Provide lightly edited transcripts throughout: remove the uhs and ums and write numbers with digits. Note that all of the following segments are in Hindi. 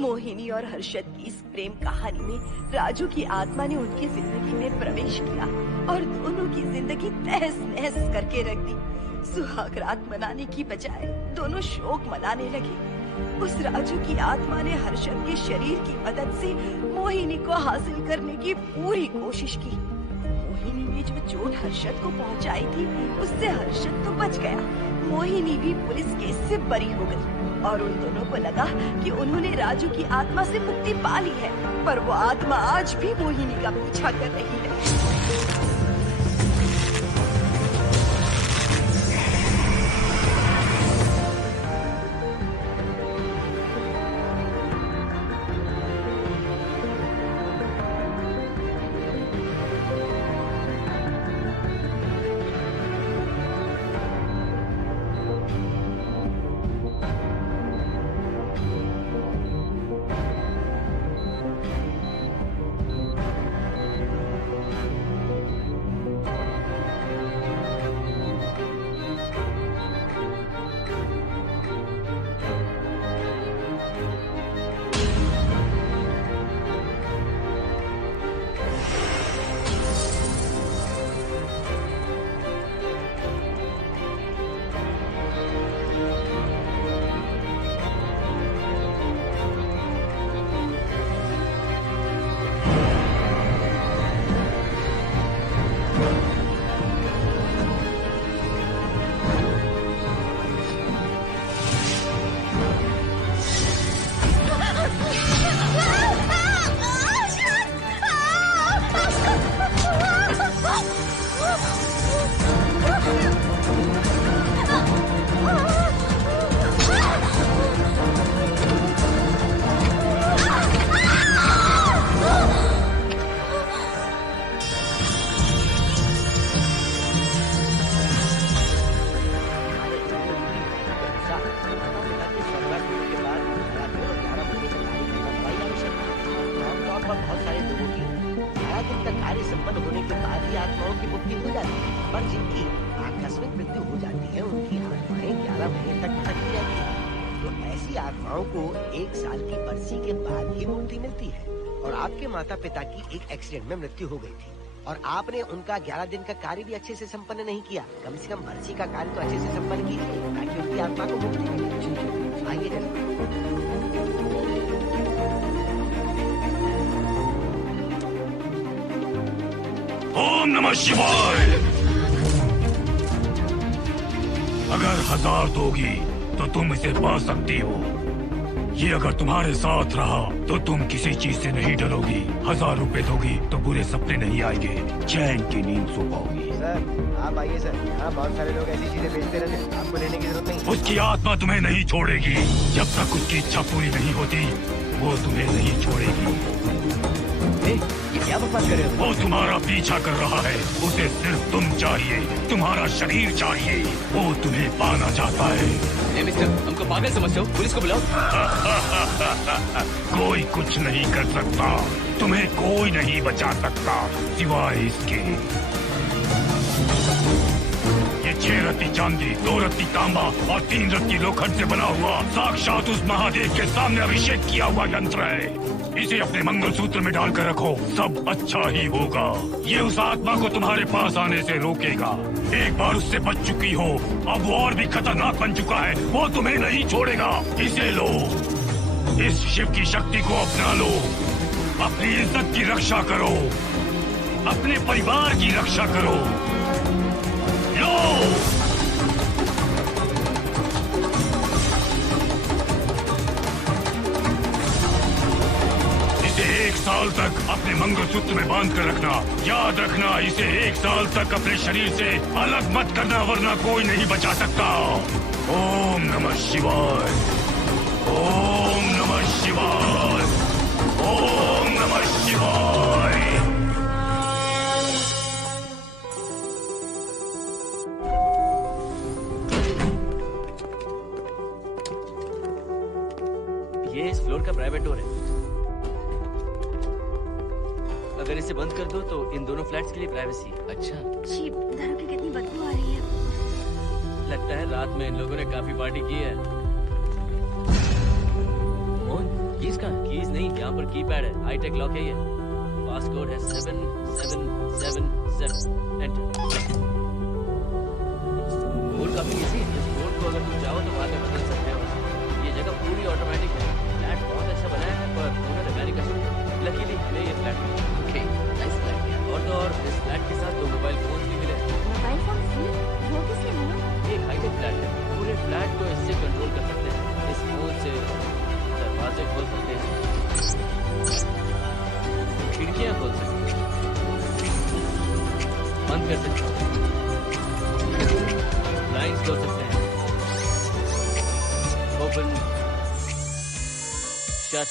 मोहिनी और हर्षद की इस प्रेम कहानी में राजू की आत्मा ने उनकी जिंदगी में प्रवेश किया और दोनों की जिंदगी तहस नहस करके रख दी। सुहाग रात मनाने की बजाय दोनों शोक मनाने लगे। उस राजू की आत्मा ने हर्षद के शरीर की मदद से मोहिनी को हासिल करने की पूरी कोशिश की। मोहिनी ने जो चोट हर्षद को पहुंचाई थी उससे हर्षद तो बच गया। मोहिनी भी पुलिस केस से बरी हो गई और उन दोनों को लगा कि उन्होंने राजू की आत्मा से मुक्ति पा ली है, पर वो आत्मा आज भी मोहिनी का पीछा कर रही है। माता पिता की एक एक्सीडेंट में मृत्यु हो गई थी और आपने उनका 11 दिन का कार्य भी अच्छे से संपन्न नहीं किया। कम से कम बरसी का कार्य तो अच्छे से संपन्न कीजिए ताकि उनकी आत्मा को मुक्ति मिले। आइए जल्दी। ओम नमः शिवाय। अगर 1000 दोगी तो तुम इसे पा सकती हो। ये अगर तुम्हारे साथ रहा तो तुम किसी चीज से नहीं डरोगी। 1000 रुपए दोगी तो बुरे सपने नहीं आएंगे, चैन की नींद सो पाओगी। सर आप आइए सर, यहाँ बहुत सारे लोग ऐसी चीजें बेचते रहते हैं, आपको लेने की जरूरत नहीं। उसकी आत्मा तुम्हें नहीं छोड़ेगी। जब तक उसकी इच्छा पूरी नहीं होती वो तुम्हें नहीं छोड़ेगी। ये क्या बकवास कर रहे हो? वो तुम्हारा पीछा कर रहा है। उसे सिर्फ तुम चाहिए, तुम्हारा शरीर चाहिए। वो तुम्हें पाना चाहता है। मिस्टर, हमको पागल समझते हो? पुलिस को बुलाओ। कोई कुछ नहीं कर सकता, तुम्हें कोई नहीं बचा सकता सिवाय इसके। ये 6 रत्ती चांदी, 2 रत्ती तांबा और 3 रत्ती लोखंड से बना हुआ साक्षात उस महादेव के सामने अभिषेक किया हुआ यंत्र है। इसे अपने मंगलसूत्र में डालकर रखो, सब अच्छा ही होगा। ये उस आत्मा को तुम्हारे पास आने से रोकेगा। एक बार उससे बच चुकी हो, अब वो और भी खतरनाक बन चुका है। वो तुम्हें नहीं छोड़ेगा। इसे लो, इस शिव की शक्ति को अपना लो। अपनी इज्जत की रक्षा करो, अपने परिवार की रक्षा करो। लो, इसे 1 साल तक अपने मंगलसूत्र में बांध कर रखना। याद रखना, इसे 1 साल तक अपने शरीर से अलग मत करना, वरना कोई नहीं बचा सकता। ओम नमः शिवाय। ओम नमः शिवाय। ओम नमः शिवाय। ये इस फ्लोर का प्राइवेट डोर है। अगर इसे बंद कर दो तो इन दोनों फ्लैट्स के लिए प्राइवेसी। अच्छा छी, दारू की कितनी बदबू आ रही लगता है रात में इन लोगों ने काफी पार्टी की है। मोहन, कीज कहाँ? कीज नहीं, यहाँ पर कीपैड है, हाईटेक लॉक है ये। पासकोड है 7777। एंटर। कोड काफी इजी है। इस कोड को अगर तुम चाहो तो बाद में बदल सकते हो। ये जगह पूरी ऑटोमेटिक है। फ्लैट बहुत अच्छा बनाया है, पर ओनर अमेरिका से। लकीली हमें ये फ्लैट मिला। Okay, nice flat. और तो और इस फ्लैट के साथ 2 मोबाइल फोन भी मिले। Mobile phone free? वो किस लिए मिला? ये हाईटेक फ्लैट है, पूरे फ्लैट को इससे कंट्रोल कर सकते हैं। इस फोन से दरवाजे खोल सकते हैं, खिड़कियां खोल सकते हैं, बंद कर सकते हैं, लाइट्स खोल सकते हैं, ओपन शट।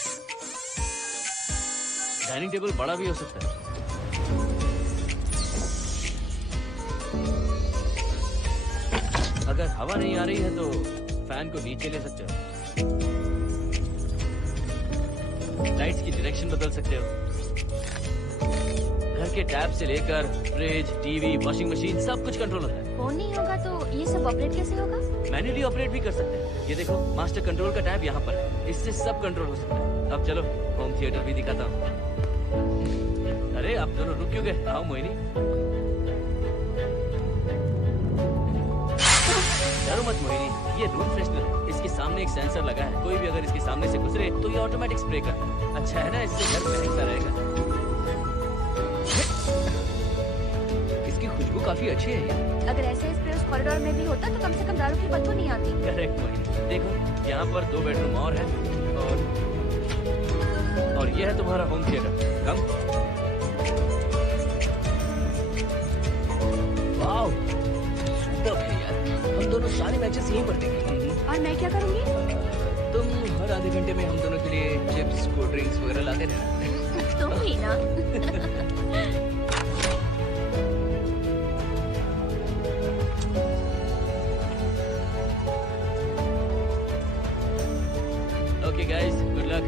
डाइनिंग टेबल बड़ा भी हो सकता है। अगर हवा नहीं आ रही है तो फैन को नीचे ले सकते हो। लाइट्स की डायरेक्शन बदल सकते हो। घर के टैब से लेकर फ्रिज, टीवी, वॉशिंग मशीन सब कुछ कंट्रोल होता है। फोन नहीं होगा तो ये सब ऑपरेट कैसे होगा? मैन्युअली ऑपरेट भी कर सकते हैं। ये देखो, मास्टर कंट्रोल का टैब यहाँ पर है, इससे सब कंट्रोल हो सकता है। अब चलो होम थिएटर भी दिखाता हूँ। अरे आप दोनों रुक क्यों गए? आओ मोहिनी। डरो मत मोहिनी, ये रूम फ्रेशनर है। इसके सामने एक सेंसर लगा है, कोई भी अगर इसके सामने से गुजरे तो ये ऑटोमेटिक स्प्रे करता है। अच्छा है ना, इससे घर महकता रहेगा। इसकी खुशबू काफी अच्छी है ये। अगर ऐसे स्प्रे उस कॉरिडोर में भी होता तो कम से कम दारू की बदबू नहीं आती। करेक्ट मोहिनी। देखो यहाँ पर 2 बेडरूम और है, और ये है तुम्हारा होम थिएटर। कम। वाओ, सुपर है यार। हम दोनों सारे मैचेस यहीं पर देखेंगे। और मैं क्या करूँगी? तुम हर आधे घंटे में हम दोनों के लिए चिप्स, कोल्ड ड्रिंक्स वगैरह लाते रहना। तुम ही ना। Okay guys, good luck.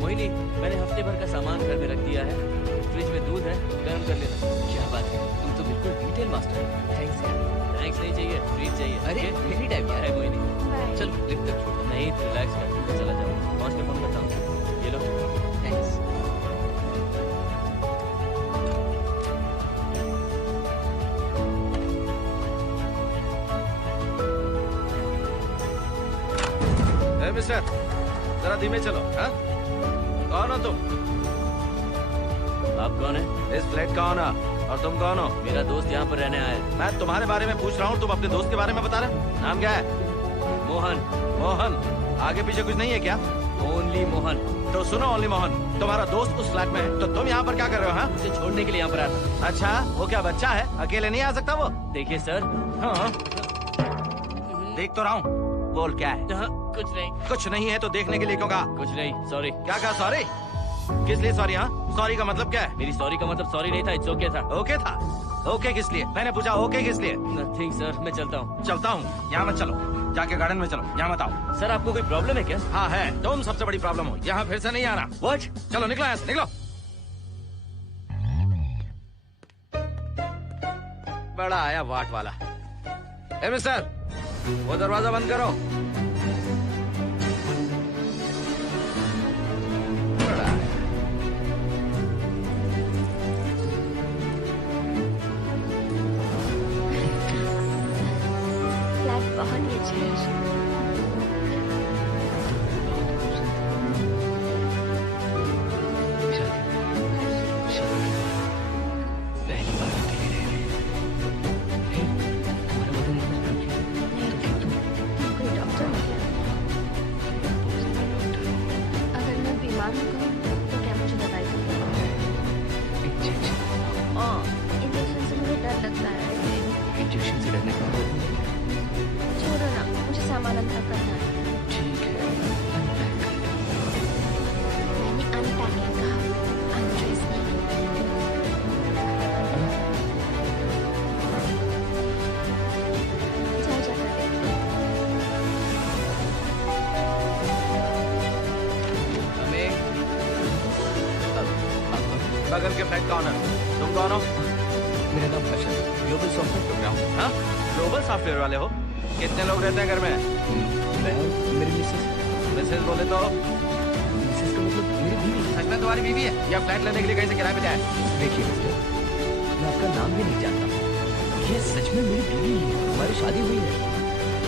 Mohini, मैंने हफ्ते भर का सामान घर में रख दिया है। फ्रिज में दूध है, गर्म कर लेना। क्या बात है, तुम तो बिल्कुल डिटेल मास्टर हो। थैंक्स यार। थैंक्स नहीं चाहिए, ट्रीट चाहिए। अरे एनी टाइम यार है मोहिनी। चल लिफ्ट तक छोड़। नहीं, रिलैक्स कर, चला जाओ। पहुंच के फोन करता हूँ। ये लो। थैंक्स। मिस्टर, जरा धीमे चलो। हाँ? कौन हो तुम? आप कौन है? इस फ्लैट का ओनर। और तुम कौन हो? मेरा दोस्त यहाँ पर रहने आया है। मैं तुम्हारे बारे में पूछ रहा हूँ, तुम अपने दोस्त के बारे में बता रहे हो? नाम क्या है? मोहन। मोहन? आगे पीछे कुछ नहीं है क्या? ओनली मोहन। तो सुनो ओनली मोहन, तुम्हारा दोस्त उस फ्लैट में है, तो तुम यहाँ पर क्या कर रहे हो? हाँ? उसे छोड़ने के लिए यहाँ पर आया था। अच्छा, वो क्या बच्चा है? अकेले नहीं आ सकता वो? देखिए सर। हाँ, देख तो रहा हूँ। बोल क्या है? कुछ नहीं। कुछ नहीं है तो देखने के लिए क्यों कहा? कुछ नहीं, सॉरी। क्या कहा सॉरी? किस लिए सॉरी? हाँ, सॉरी का मतलब क्या है? मेरी सॉरी का मतलब सॉरी नहीं था, इट्स ओके था। ओके था? ओके किस लिए? मैंने पूछा ओके किस लिए? नथिंग सर, मैं चलता हूँ। चलता हूँ? यहाँ मत चलो, जाके गार्डन में चलो। यहाँ मत आओ। सर आपको कोई प्रॉब्लम है क्या? हाँ है, तुम सबसे बड़ी प्रॉब्लम हो। यहाँ फिर से नहीं आना। व्हाट? चलो निकलो यहाँ से, निकलो। बड़ा आया वाट वाला। ए मिस्टर, वो दरवाजा बंद करो। बड़ा आया। फ्लैट बहुत ही अच्छा है। पहली बार अकेले रह रहे हैं। तुम्हारा बदन इतना ठंडा क्यों? कोई डॉक्टर नहीं है? अगर मैं बीमार हो गई तो क्या मुझे दवाई देंगे? इंजेक्शन से मुझे डर लगता है। इंजेक्शन से डरने का मतलब नहीं। छोड़ो ना, मुझे सामान अंदर करना है। ठीक है, अनपैक कर लो। मैंने अनपैकिंग कहा, अनड्रेस नहीं। जा जा कर देख लो। हमें बगल के फ्लैट कौन है? तुम कौन हो? मेरा नाम हर्षद, ग्लोबल सॉफ्टवेयर प्रोग्राम। हाँ, ग्लोबल सॉफ्टवेयर वाले हो? कितने लोग रहते हैं घर में? मैं और मेरी मिसेज बोले तो? मिसेस का मतलब मेरी बीवी। सच में तुम्हारी बीवी है या फ्लैट लेने के लिए कहीं से किराए पे जाए? देखिए मिस्टर, मैं आपका नाम भी नहीं जानता। ये सच में मेरी बीवी है, हमारी शादी हुई है।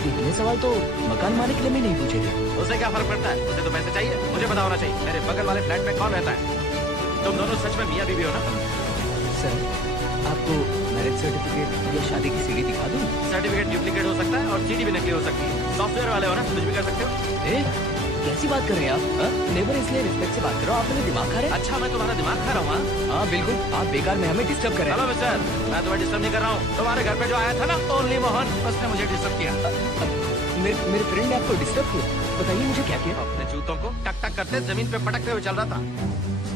इतने सवाल तो मकान मालिक के लिए भी नहीं पूछे थे। उसे क्या फर्क पड़ता है? उसे तो पैसे चाहिए, मुझे पता होना चाहिए। मेरे बगल वाले फ्लैट में कौन रहता है? तुम दोनों सच में मियां बीवी हो ना? सर, आपको मैरिज सर्टिफिकेट या शादी की सीडी दिखा दूं? सर्टिफिकेट डुप्लीकेट हो सकता है और सीडी भी नकली हो सकती है। सॉफ्टवेयर वाले हो ना, कुछ भी कर सकते हो। कैसी बात कर रहे हैं आप? नेबर इसलिए रिस्पेक्ट से बात करो, आप मेरा दिमाग खा रहे हैं। अच्छा, मैं तुम्हारा दिमाग खा रहा हूँ? हाँ बिल्कुल, आप बेकार में हमें डिस्टर्ब कर रहे हेलो हैं। मिस्टर, मैं तुम्हें डिस्टर्ब नहीं कर रहा हूँ। तुम्हारे घर पे जो आया था ना ओनली मोहन, उसने मुझे डिस्टर्ब किया। मेरे फ्रेंड ने आपको डिस्टर्ब किया? बताइए मुझे क्या किया? अपने जूतों को टक टक करते जमीन पे पटकते हुए चल रहा था।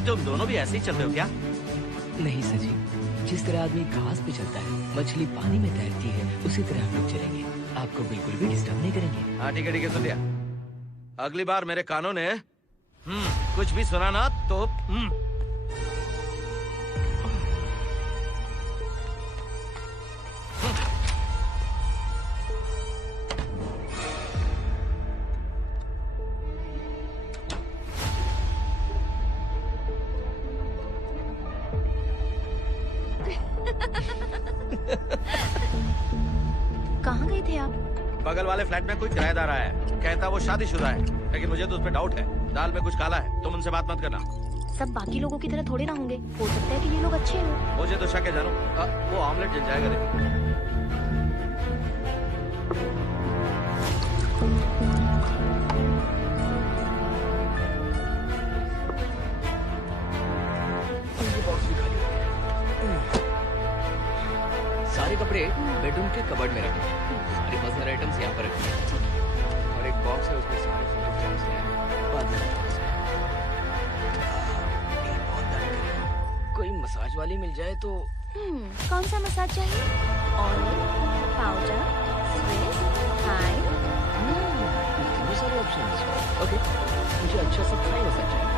तुम दोनों भी ऐसे ही चलते हो क्या? नहीं सर जी, जिस तरह आदमी घास पे चलता है, मछली पानी में तैरती है, उसी तरह हम लोग चलेंगे। आपको बिल्कुल भी डिस्टर्ब नहीं करेंगे। हाँ ठीक है सुन लिया। अगली बार मेरे कानों ने कुछ भी सुना ना तो कहाँ गए थे आप? बगल वाले फ्लैट में कोई किराएदार आया है, कहता वो शादीशुदा है, लेकिन मुझे तो उस पर डाउट है। दाल में कुछ काला है, तुम उनसे बात मत करना। सब बाकी लोगों की तरह थोड़े ना होंगे, हो सकता है कि ये लोग अच्छे हो। मुझे तो शक है जानू, वो ऑमलेट जल जाएगा लेकिन। सारे कपड़े बेडरूम के कबर्ड में रखें। सारी पर्सनल आइटम्स यहाँ पर रखें। और एक बॉक्स है, उसमें सारे फोटो फ्रेम्स हैं। बाद में कोई मसाज वाली मिल जाए तो। कौन सा मसाज चाहिए? Oil, powder, spray, Thai? बहुत सारे ऑप्शंस। ओके, मुझे अच्छा सा थाई मसाज चाहिए।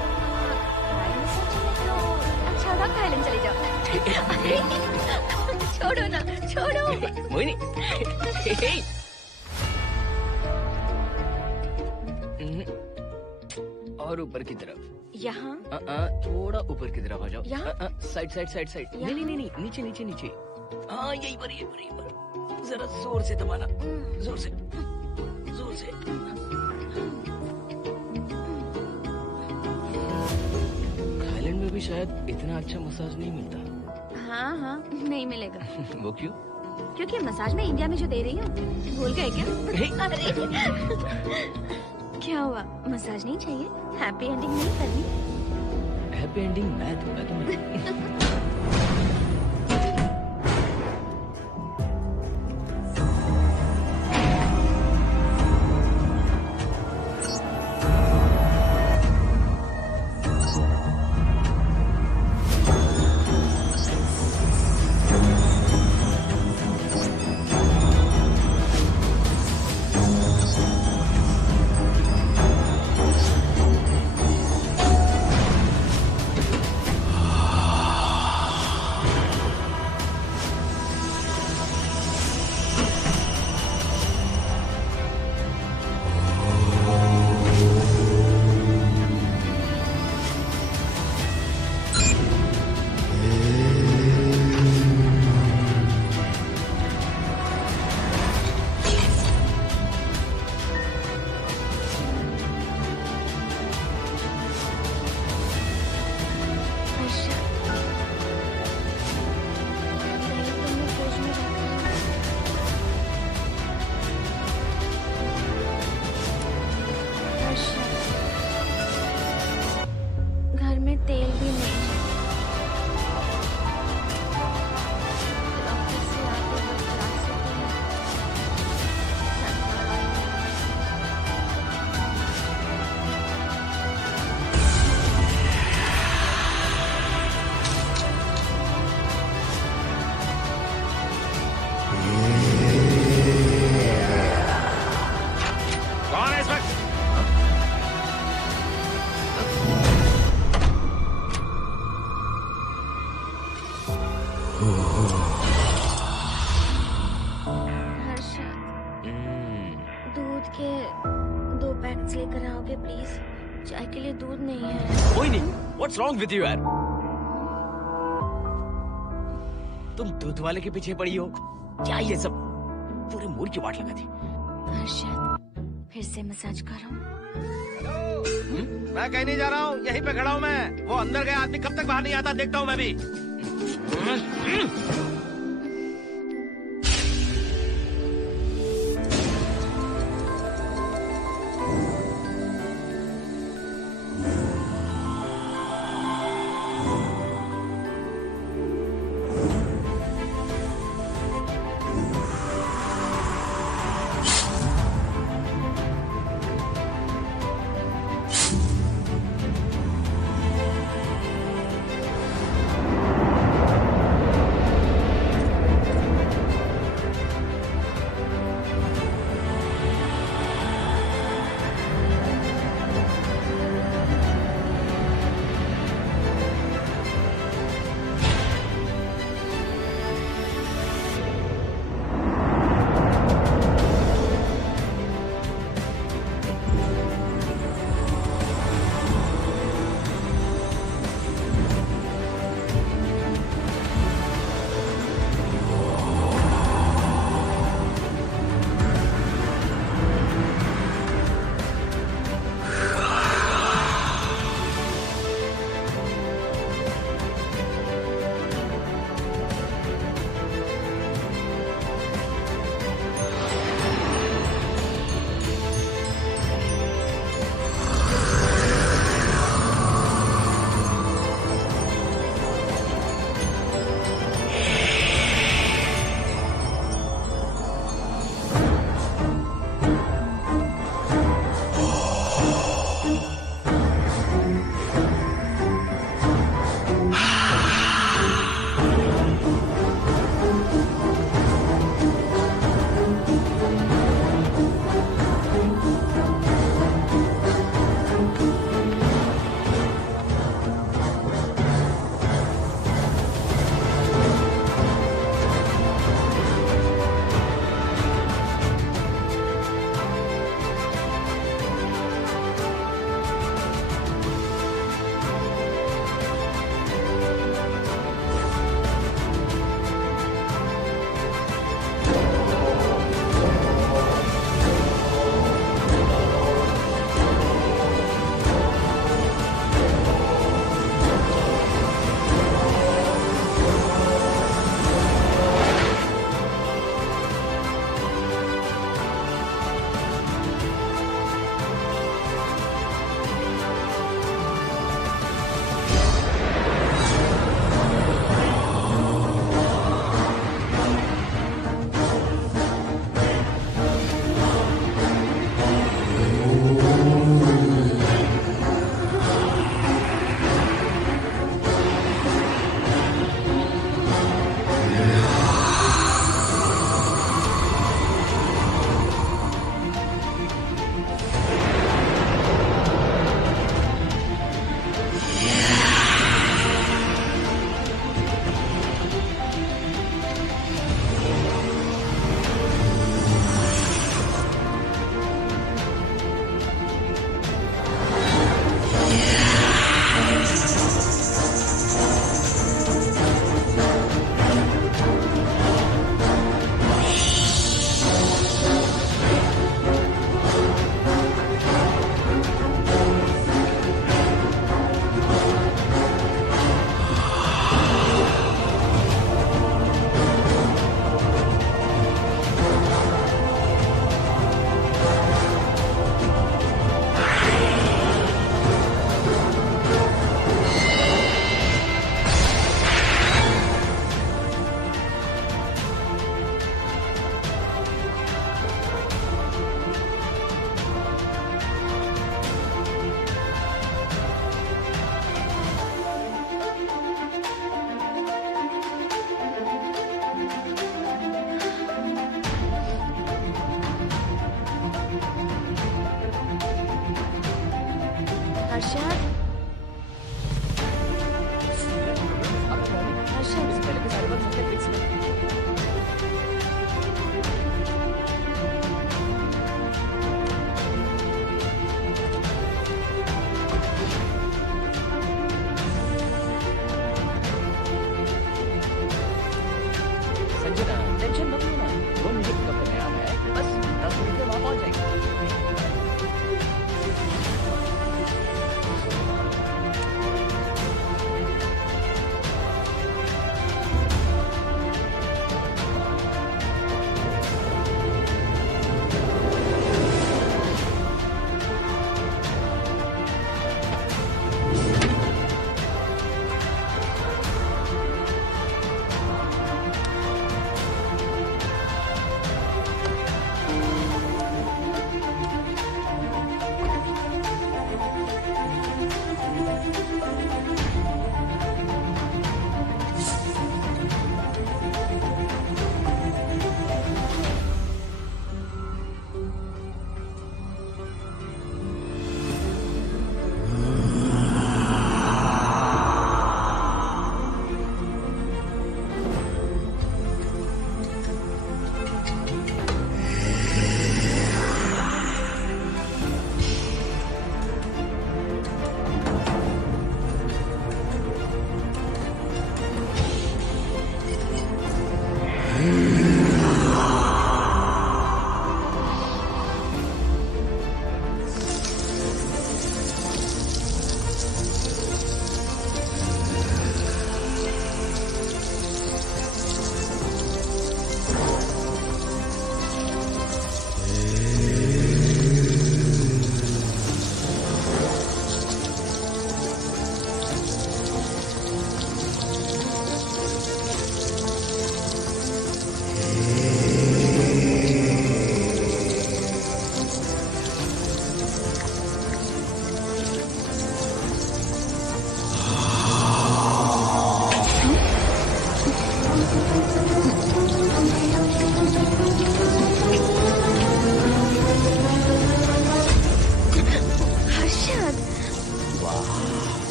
थाई मसाज चाहिए तो अच्छा था, थाईलैंड चले जाओ। छोड़ो ना, छोड़ो। मोहिनी। और ऊपर की तरफ। यहाँ? थोड़ा ऊपर की तरफ आ जाओ। यहाँ? Side side side side. नहीं नहीं नहीं, नीचे नीचे नीचे। हाँ यही पर, यही पर, यही पर। जरा जोर से दबाना, जोर से, जोर से। थाईलैंड में भी शायद इतना अच्छा मसाज नहीं मिलता। हाँ हाँ, नहीं मिलेगा। वो क्यों? क्योंकि मसाज में इंडिया में जो दे रही हूँ, भूल गए क्या? अरे क्या हुआ, मसाज नहीं चाहिए? हैप्पी एंडिंग नहीं करनी? हैप्पी एंडिंग मैं दूंगा तुम्हें। के 2 पैकेट्स लेकर आओगे प्लीज? चाय के लिए दूध नहीं है। Mohini, what's wrong with you यार? तुम दूध वाले के पीछे पड़ी हो? क्या ये सब? पूरे मूड की वाट लगा दी। हर्षद, फिर से मसाज करूं? मैं कहीं नहीं जा रहा हूँ, यहीं पे खड़ा हूँ मैं। वो अंदर गया आदमी कब तक बाहर नहीं आता, देखता हूँ मैं भी।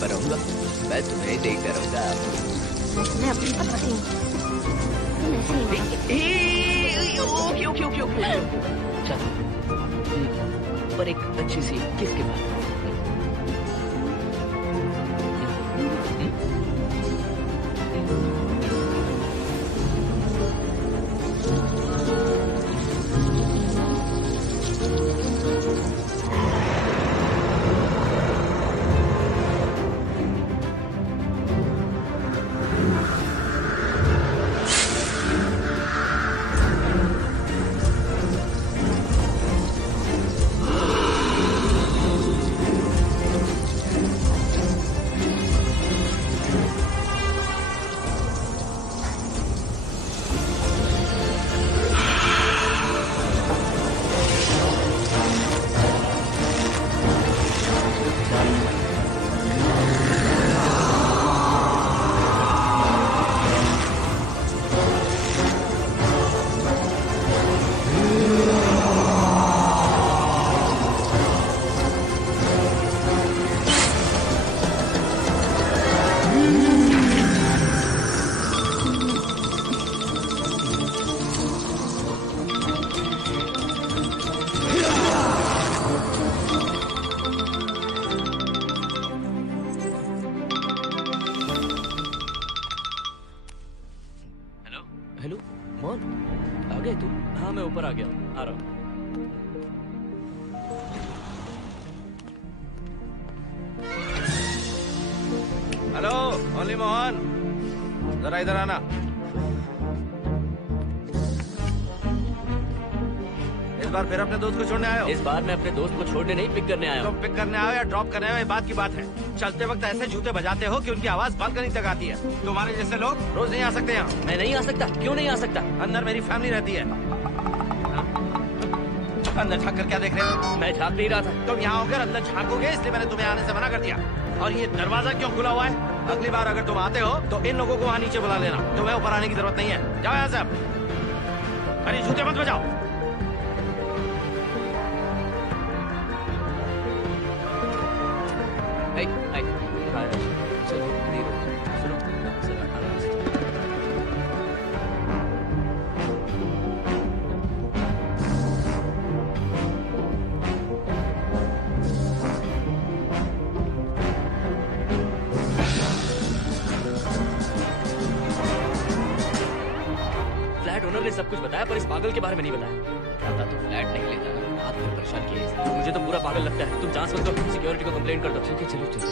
पर रहूंगा, मैं तुम्हें देखता रहूंगा। मैं अपनी बताती हूँ। ओके। चलो, पर एक अच्छी सी किसके बाद? हेलो मोहन, आ गए तुम? हाँ मैं ऊपर आ गया, आ रहा हूँ। हेलो ओनली मोहन, जरा इधर आना। इस बार फिर अपने दोस्त को छोड़ने आए हो? इस बार मैं अपने दोस्त को छोड़ने नहीं, पिक करने आया तुम हूँ। पिक करने आए हो या ड्रॉप करने आए हो, ये बात की बात है। चलते वक्त ऐसे जूते बजाते हो कि उनकी आवाज बालकनी तक आती है। तुम्हारे जैसे लोग रोज नहीं आ सकते यहाँ। मैं नहीं आ सकता, क्यों नहीं आ सकता? अंदर मेरी फैमिली रहती है। अंदर झाँक कर क्या देख रहे हो? मैं झाँक नहीं रहा था। तुम यहाँ होकर अंदर झाँकोगे, इसलिए मैंने तुम्हें आने से मना कर दिया। और ये दरवाजा क्यों खुला हुआ है? अगली बार अगर तुम आते हो तो इन लोगों को वहाँ नीचे बुला लेना। तुम्हें ऊपर आने की जरूरत नहीं है। जाओ यहाँ से अब। अरे जूते मत बजाओ। चलो धीरे सुनो, जरा आराम से। फ्लैट ओनर ने सब कुछ बताया, पर इस पागल के बारे में नहीं बताया। पता तो फ्लैट नहीं लेता ना, रात भर परेशान किए। मुझे तो पूरा पागल लगता है। तुम जांच मत करो, सिक्योरिटी को कंप्लेंट कर दो। ठीक है, चलो चलो।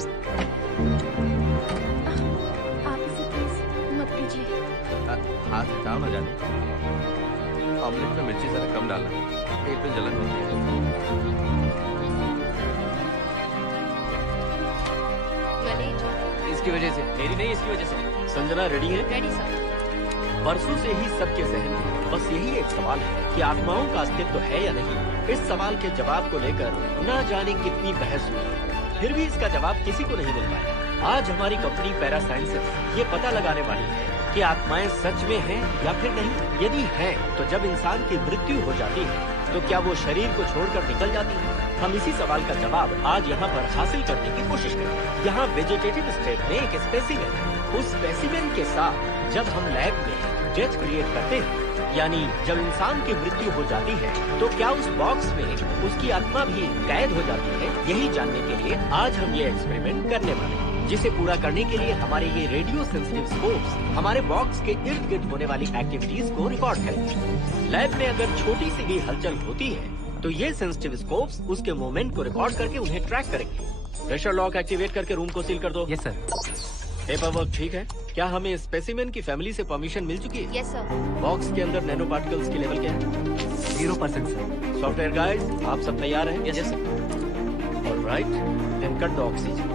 आप इसे प्लीज मत कीजिए। हाथ हटाओ ना जाने। ऑमलेट में मिर्ची जरा कम डालना, पेट में जलन होती है। इसकी वजह से, मेरी नहीं, इसकी वजह से। संजना रेडी है? Ready sir. बरसों से ही सबके जहन में बस यही एक सवाल है कि आत्माओं का अस्तित्व है या नहीं। इस सवाल के जवाब को लेकर न जाने कितनी बहस हुई, फिर भी इसका जवाब किसी को नहीं मिल पाया। आज हमारी कंपनी पैरासाइंसेस ये पता लगाने वाली है कि आत्माएं सच में हैं या फिर नहीं। यदि हैं, तो जब इंसान की मृत्यु हो जाती है तो क्या वो शरीर को छोड़कर निकल जाती है? हम इसी सवाल का जवाब आज यहाँ पर हासिल करने की कोशिश करेंगे। यहाँ वेजिटेटिव स्टेट में एक स्पेसिमेन है। उस स्पेसिमेन के साथ जब हम लैब में डेथ क्रिएट करते हैं, यानी जब इंसान की मृत्यु हो जाती है, तो क्या उस बॉक्स में उसकी आत्मा भी कैद हो जाती है? यही जानने के लिए आज हम ये एक्सपेरिमेंट करने वाले हैं, जिसे पूरा करने के लिए हमारे ये रेडियो सेंसिटिव स्कोप्स हमारे बॉक्स के इर्द गिर्द होने वाली एक्टिविटीज को रिकॉर्ड करेंगे। लैब में अगर छोटी सी भी हलचल होती है तो ये सेंसिटिव स्कोप्स उसके मूवमेंट को रिकॉर्ड करके उन्हें ट्रैक करेंगे। प्रेशर लॉक एक्टिवेट करके रूम को सील कर दो। Yes sir. पेपर वर्क ठीक है? क्या हमें स्पेसिमेन की फैमिली से परमिशन मिल चुकी है? Yes sir. बॉक्स के अंदर नैनो पार्टिकल्स की लेवल क्या है? 0% सर। सॉफ्टवेयर गाइस, आप सब तैयार हैं? Yes sir. Alright, then cut the oxygen.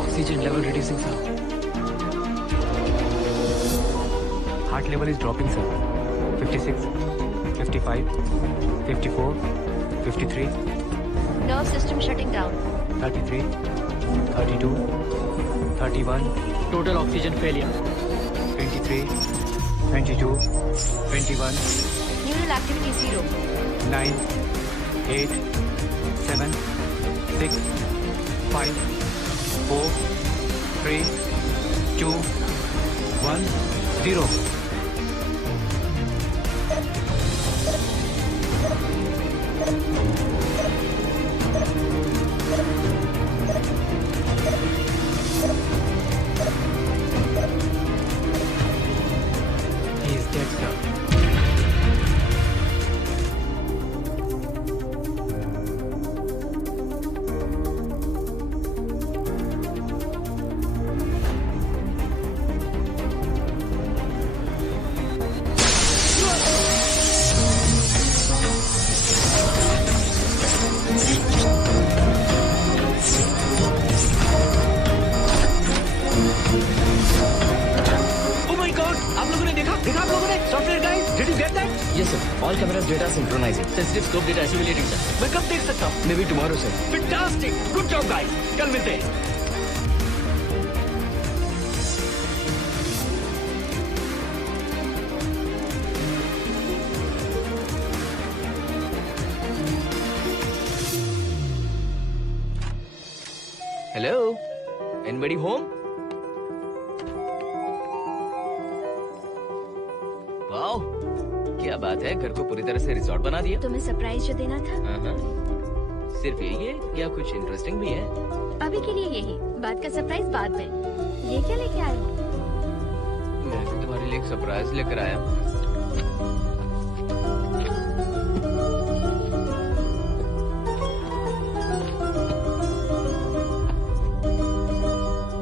Oxygen level reducing sir. Heart level is dropping sir. 56, 55, 54, 53, Nerve system shutting down. 33, 32, 31, total oxygen failure. 23, 22, 21, Neural activity 0. 9, 8, 7, 6, 5, 4, 3, 2, 1, 0. He is dead, sir. Oh my God! आप लोगों ने देखा आप लोगों ने software guys, did you get that? Yes sir, all cameras data synchronizing. Sensitive scope data assimilating sir. मैं कब देख सकता हूँ? Maybe tomorrow sir. Fantastic! Good job guys! कल मिलते हैं. Hello? Anybody home? वाओ, क्या बात है, घर को पूरी तरह से रिसोर्ट बना दिया. तुम्हें सरप्राइज जो देना था हाँ. सिर्फ यही है या कुछ इंटरेस्टिंग भी है? अभी के लिए यही, बाद का सरप्राइज बाद में. ये क्या लेके आए हो? मैं भी तुम्हारे लिए एक सरप्राइज लेकर आया हूँ.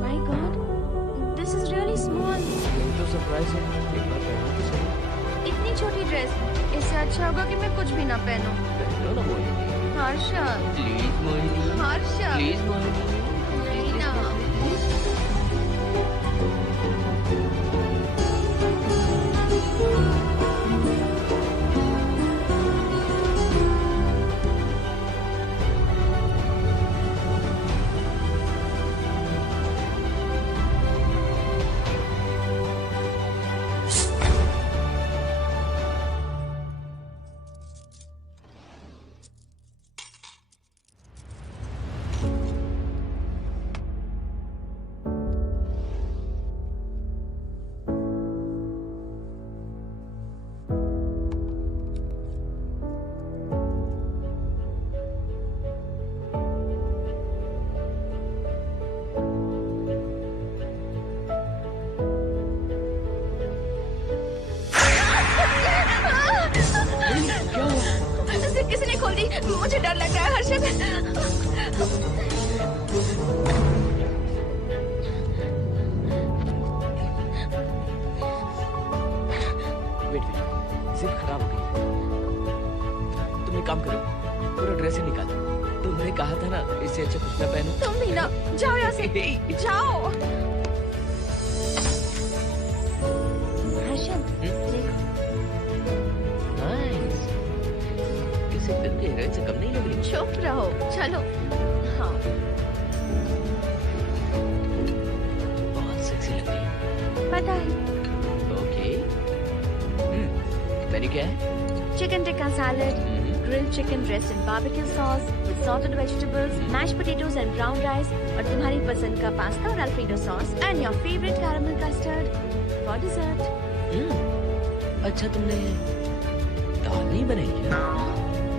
My God, this is really small. यही तो सरप्राइज है, एक बार पहनो तो सही. इतनी छोटी ड्रेस, इससे अच्छा होगा कि मैं कुछ भी ना पहनूं. पहनो ना मोहिनी. हर्षद, प्लीज मोहिनी. हर्षद, प्लीज मोहिनी. नहीं ना. किसी ने खोल दी, मुझे डर लग रहा है हर्षद. वेट, जिप खराब हो गई. तुम एक काम करो, पूरा ड्रेस ही निकालो. तुमने कहा था ना, इससे अच्छा कुछ ना पहनो. तुम भी ना, जाओ यहाँ से, जाओ. हर्षद, देखो. नाइस. किसी फिल्म के हीरोइन से कम नहीं लग रही. चुप रहो, चलो. हाँ, बहुत सेक्सी लग रही है. पता है. ओके. मेन्यू क्या है? Chicken tikka salad, grilled chicken dress in barbecue sauce with salted vegetables, mashed potatoes and brown rice, और तुम्हारी पसंद का पास्ता और Alfredo sauce, and your favourite caramel custard for dessert. अच्छा, तुमने दाल नहीं बनाई क्या?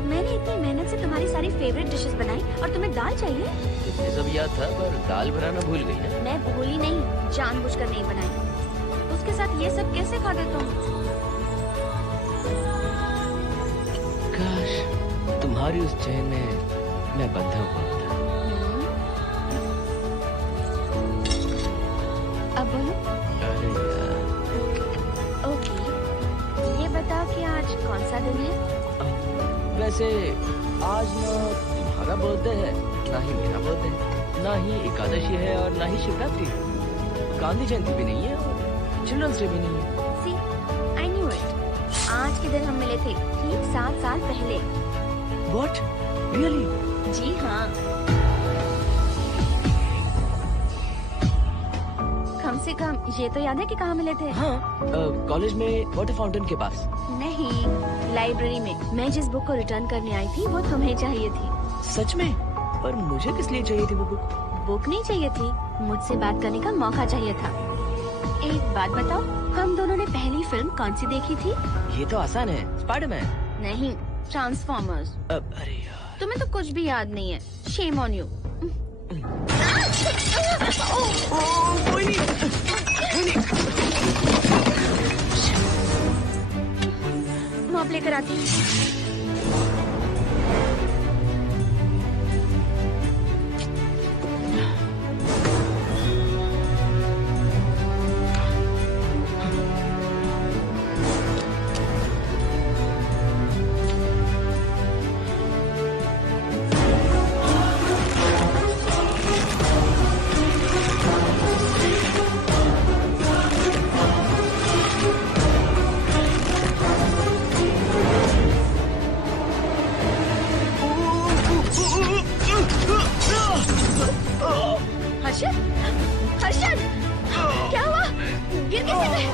मैंने इतनी मेहनत से तुम्हारी सारी फेवरेट डिशेस बनाई और तुम्हें दाल चाहिए? तुमने सब याद था, पर दाल बनाना भूल गई ना. मैं भूली नहीं, जानबूझकर नहीं बनाई. उसके साथ ये सब कैसे खा देता हूँ? काश तुम्हारी उस चैन में मैं बंधा हुआ होता. अब बोलो. अरे यार. ओके, ये बताओ कि आज कौन सा दिन है? वैसे आज ना तुम्हारा बर्थडे है, ना ही मेरा बर्थडे, ना ही एकादशी है और ना ही शिवरात्रि. गांधी जयंती भी नहीं है और चिल्ड्रंस डे भी नहीं है. See, I knew it. आज के दिन हम मिले थे ठीक 7 साल पहले. What? Really? जी हाँ. कम से कम ये तो याद है कि कहाँ मिले थे? हाँ, कॉलेज में वाटर फाउंटेन के पास. नहीं, लाइब्रेरी में. मैं जिस बुक को रिटर्न करने आई थी वो तुम्हें चाहिए थी. सच में? पर मुझे किस लिए चाहिए थी वो बुक? बुक नहीं चाहिए थी, मुझसे बात करने का मौका चाहिए था। एक बात बताओ, हम दोनों ने पहली फिल्म कौन सी देखी थी? ये तो आसान है, स्पाइडरमैन। नहीं, ट्रांसफॉर्मर्स। अरे यार, तुम्हें तो कुछ भी याद नहीं है। Shame on you. मॉप लेकर आती हूँ। हर्षद, हर्षद, क्या हुआ? गिर कैसे गए?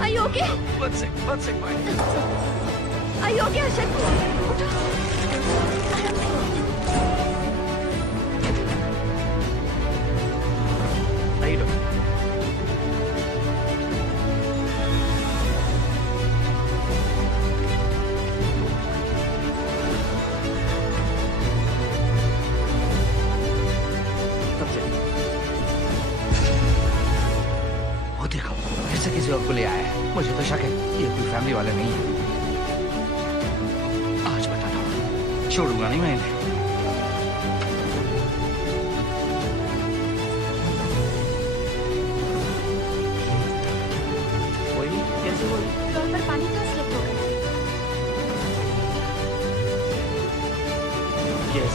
Are you okay? one sec, fine. Are you okay, Harshad? उठो। आराम से। आइए डॉक्टर। वो देखो, फिर से किसी और को ले आया है। मुझे तो शक है ये कोई फैमिली वाला नहीं है। आज बताता हूँ, छोड़ूंगा नहीं मैं इन्हें। वही कैसे हुआ? फ्लोर पर पानी था, स्लिप हो गया। यस,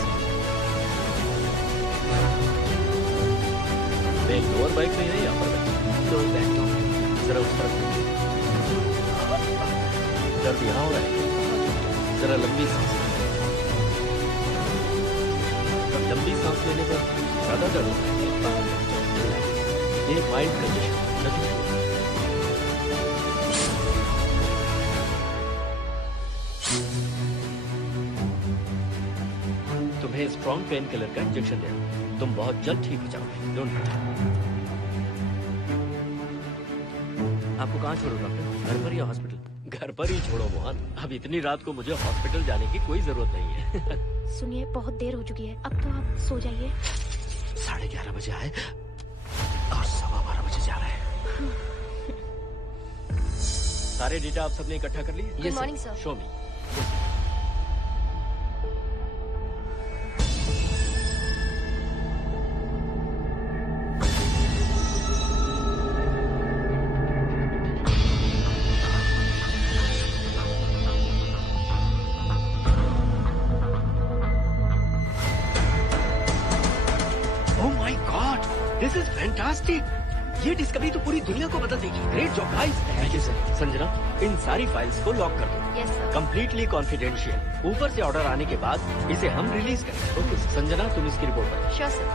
मैं लोअर बाइक में है या अपर बाइक? लोअर बाइक तो जरा उस तरफ दर्द यहाँ हो रहा है। जरा लंबी सांस, लंबी सांस लेने पर ज्यादा दर्द होता है। ये माइल्ड कंडीशन नहीं। तुम्हें स्ट्रॉन्ग पेन किलर का इंजेक्शन देना, तुम बहुत जल्द ठीक हो जाओगे। Don't worry. आपको कहाँ छोड़ो डॉक्टर, घर पर या हॉस्पिटल? घर पर ही छोड़ो मोहन, अब इतनी रात को मुझे हॉस्पिटल जाने की कोई जरूरत नहीं है। सुनिए, बहुत देर हो चुकी है, अब तो आप सो जाइए। 11:30 बजे आए और 12:15 बजे जा रहे हैं। सारे डेटा आप सबने इकट्ठा कर लिए? Good morning sir. Show me. This is fantastic. ये डिस्कवरी तो पूरी दुनिया को बदल देगी। Great job guys. Thank you sir. Sanjana, इन सारी फाइल्स को लॉक कर दो। Yes sir. Completely confidential. ऊपर से ऑर्डर आने के बाद इसे हम रिलीज करेंगे। ओके संजना, तुम इसकी रिपोर्ट करो। Sure sir.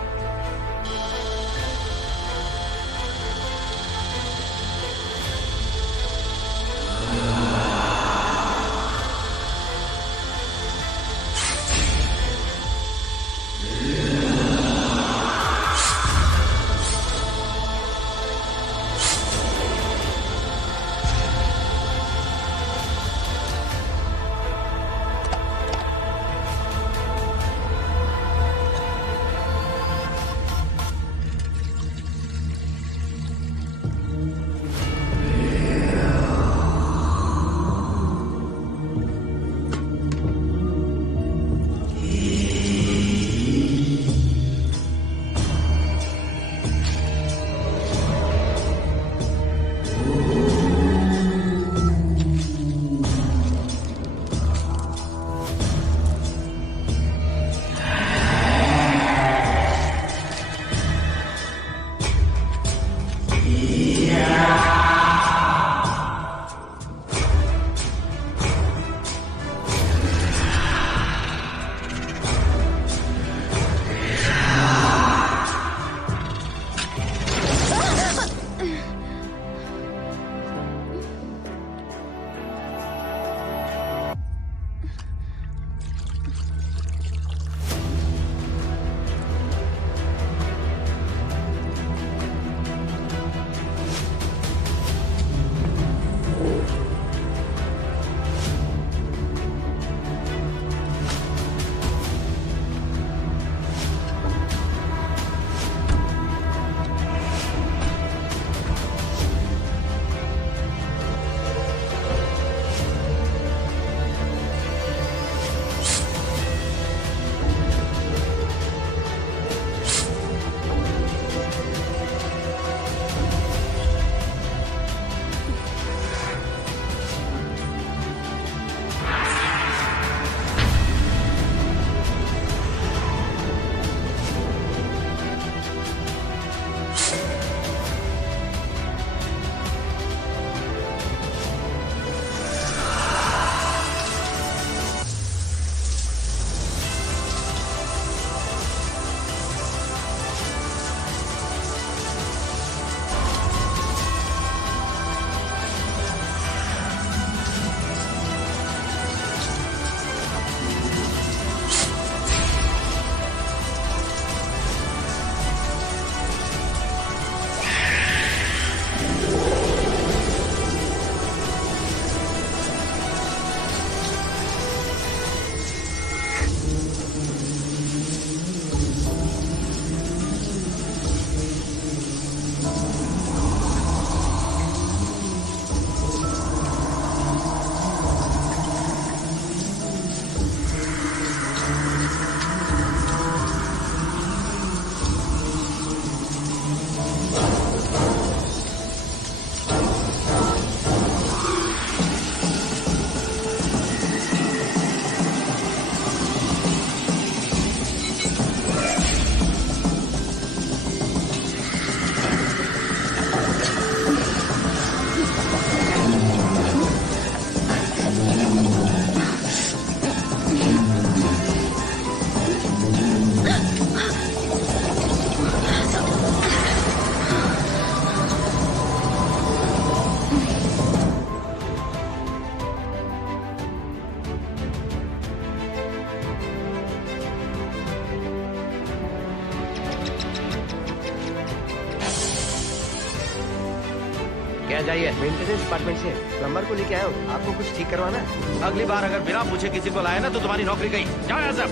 मेंटेनेंस डिपार्टमेंट से प्लम्बर को लेके आया हूँ। आपको कुछ ठीक करवाना है? अगली बार अगर बिना पूछे किसी को लाए ना तो तुम्हारी नौकरी गई। जाओ यहाँ से।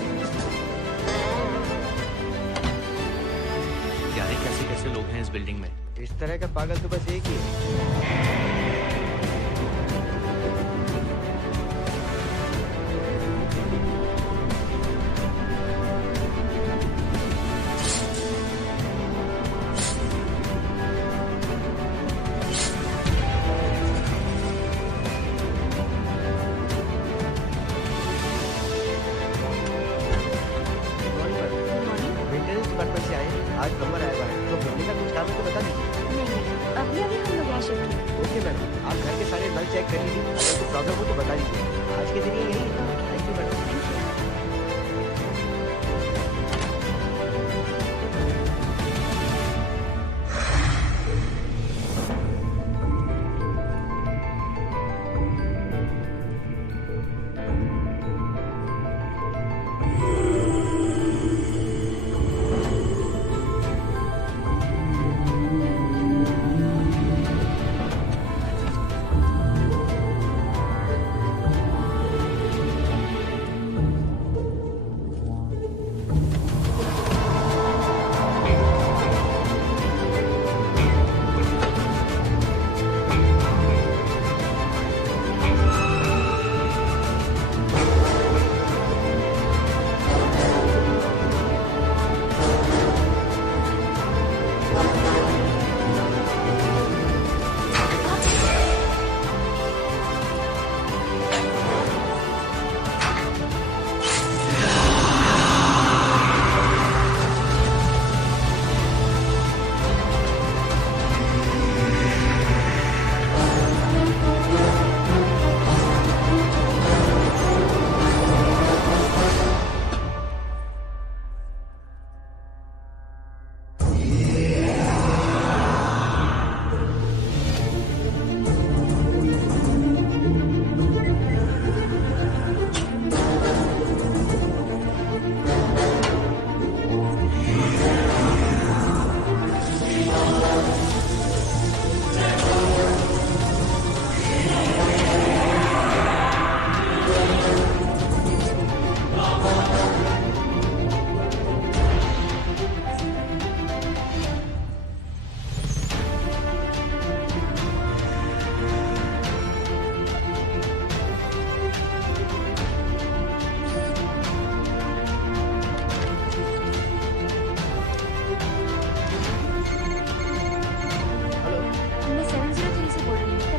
क्या है, कैसे कैसे लोग हैं इस बिल्डिंग में? इस तरह का पागल तो बस एक ही है। मेंटेनेंस डिपार्टमेंट से आए हैं। आज प्लम्बर आया हुआ है, तो बिजली का कुछ काम है तो बता दीजिए। नहीं, अभी अभी हम लोग यहाँ शिफ्ट हुए। ओके मैडम, आप घर के सारे नल चेक कर लीजिए। अगर कोई प्रॉब्लम हो तो बता दीजिए। आज के दिन ये यही है। Thank you madam.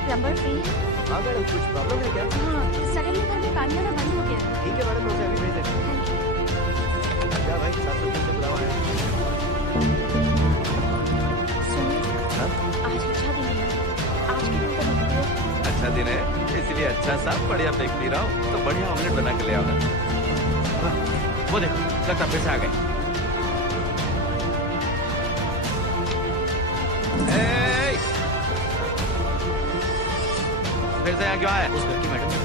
Plumber free है? हाँ मैडम, कुछ प्रॉब्लम है क्या? हाँ, सडनली घर में पानी आना बंद हो गया। ठीक है मैडम, मुझे अभी भेज देते। क्या भाई, 700 से बुलावा है। सुनिए, आज अच्छा दिन है। आज के दिन तो मत अच्छा दिन है, इसलिए अच्छा सा बढ़िया बेक पी रहा हूँ, तो बढ़िया ऑमलेट बना के ले आओ। वो देखो, लगता पैसे आ गए। फिर से यहाँ क्यों आया? उस घर की मैडम ने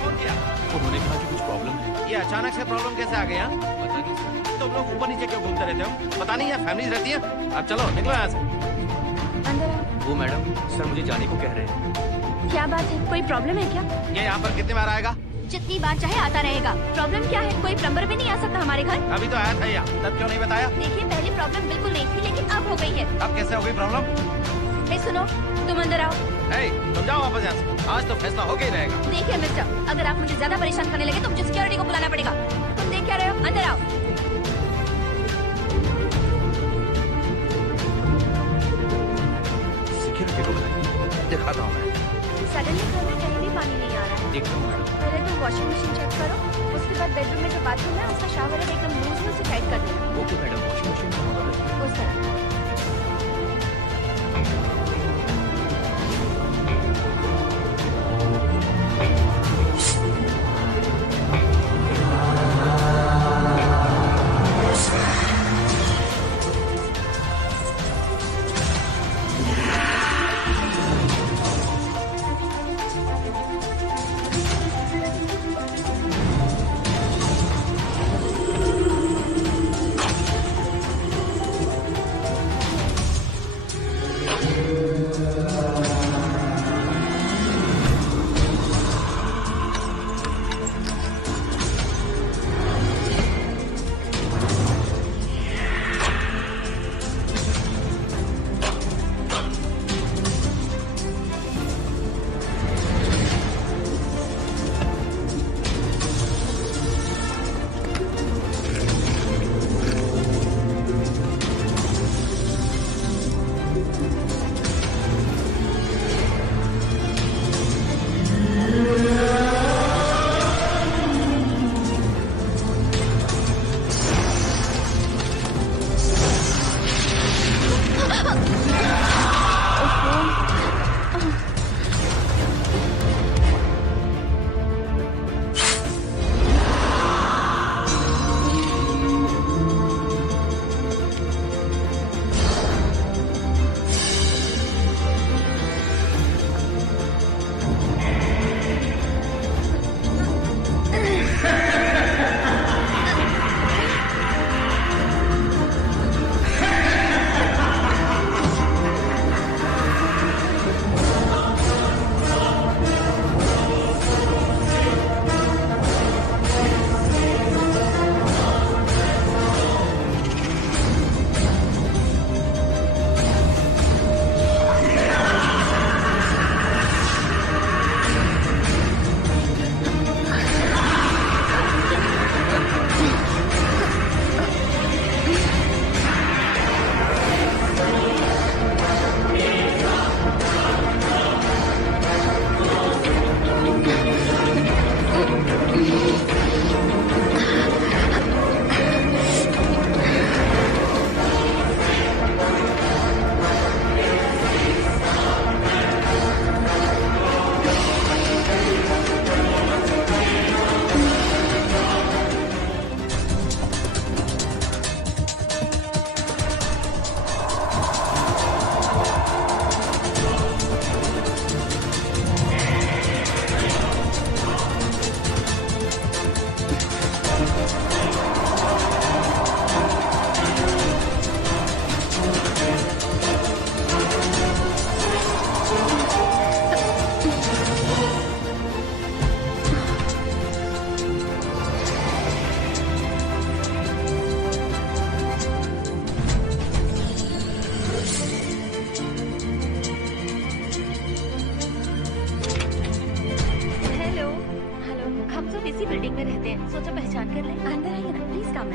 फोन किया। उन्होंने कहा कि कुछ प्रॉब्लम है। ये अचानक से प्रॉब्लम कैसे आ गई यहाँ? पता नहीं। तुम लोग ऊपर नीचे क्यों घूमते रहते हो? पता नहीं है, फैमिलीज रहती है। अब चलो निकलो यहाँ से। अंदर आओ। वो मैडम सर मुझे जाने को कह रहे हैं। क्या बात है, कोई प्रॉब्लम है क्या? ये यहाँ पर कितनी बार आएगा? जितनी बार चाहे आता रहेगा। प्रॉब्लम क्या है? कोई प्लम्बर भी नहीं आ सकता हमारे घर? अभी तो आया था यहाँ, तब क्यों नहीं बताया? देखिए, पहले प्रॉब्लम बिल्कुल नहीं थी, लेकिन अब हो गई है। अब कैसे हो गई प्रॉब्लम? सुनो, तुम अंदर आओ। तुम जाओ वापस यहाँ से। आज तो फैसला हो ही रहेगा। देखिए मिस्टर, अगर आप मुझे ज्यादा परेशान करने लगे तो मुझे सिक्योरिटी को बुलाना पड़ेगा। तुम देख क्या रहे हो? अंदर आओ। सिक्योरिटी को बुलाएंगे, दिखाता हूँ मैं। सडनली घर में कहीं भी पानी नहीं आ रहा है। देखता हूँ मैडम। पहले तुम वॉशिंग मशीन चेक करो, उसके बाद बेडरूम में जो बाथरूम है उसका शावर है एकदम लूज में, उसे टाइट कर देना। ओके मैडम, वॉशिंग मशीन कहाँ पर है? उस तरह।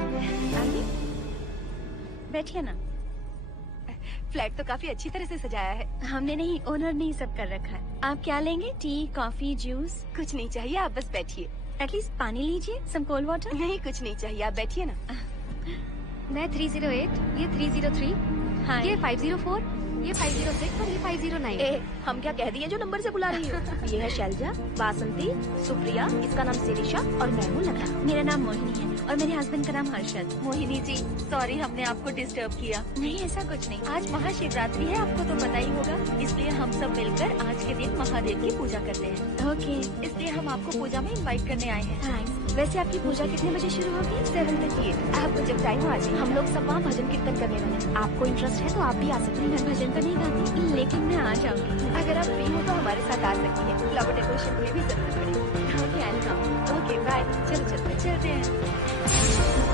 आइए, बैठिए ना। फ्लैट तो काफी अच्छी तरह से सजाया है। हमने नहीं, ओनर ने ही सब कर रखा है। आप क्या लेंगे? T, coffee, juice? कुछ नहीं चाहिए, आप बस बैठिए। एटलीस्ट पानी लीजिए, सम कोल्ड वाटर। नहीं, कुछ नहीं चाहिए, आप बैठिए ना। मैं 308, ये 303, हाँ, ये 504, ये 506 और ये 509। ए, हम क्या कह दिए जो नंबर से बुला रही हो? ये है शैलजा, वासंती, सुप्रिया, इसका नाम शिरीषा और मैं हूँ लता। मेरा नाम मोहिनी है और मेरे हस्बैंड का नाम हर्षद। मोहिनी जी, सॉरी हमने आपको डिस्टर्ब किया। नहीं, ऐसा कुछ नहीं। आज महाशिवरात्रि है, आपको तो पता ही होगा, इसलिए हम सब मिलकर आज के दिन महादेव की पूजा करते हैं। ओके, इसलिए हम आपको पूजा में इनवाइट करने आए हैं। थैंक्स। वैसे आपकी पूजा कितने बजे शुरू होगी? 7:38। आपको जब टाइम हो आ जाइए। हम लोग सब वहाँ भजन कीर्तन करने वाले हैं। आपको इंटरेस्ट है तो आप भी आ सकते हैं। मैं भजन तो नहीं गाती, लेकिन मैं आ जाऊंगी। अगर आप फ्री हो तो हमारे साथ आ सकती है। फ्लावर डेकोरेशन में भी जरूरत पड़ेगी। Okay, I will come. Okay bye. चलो चलते हैं।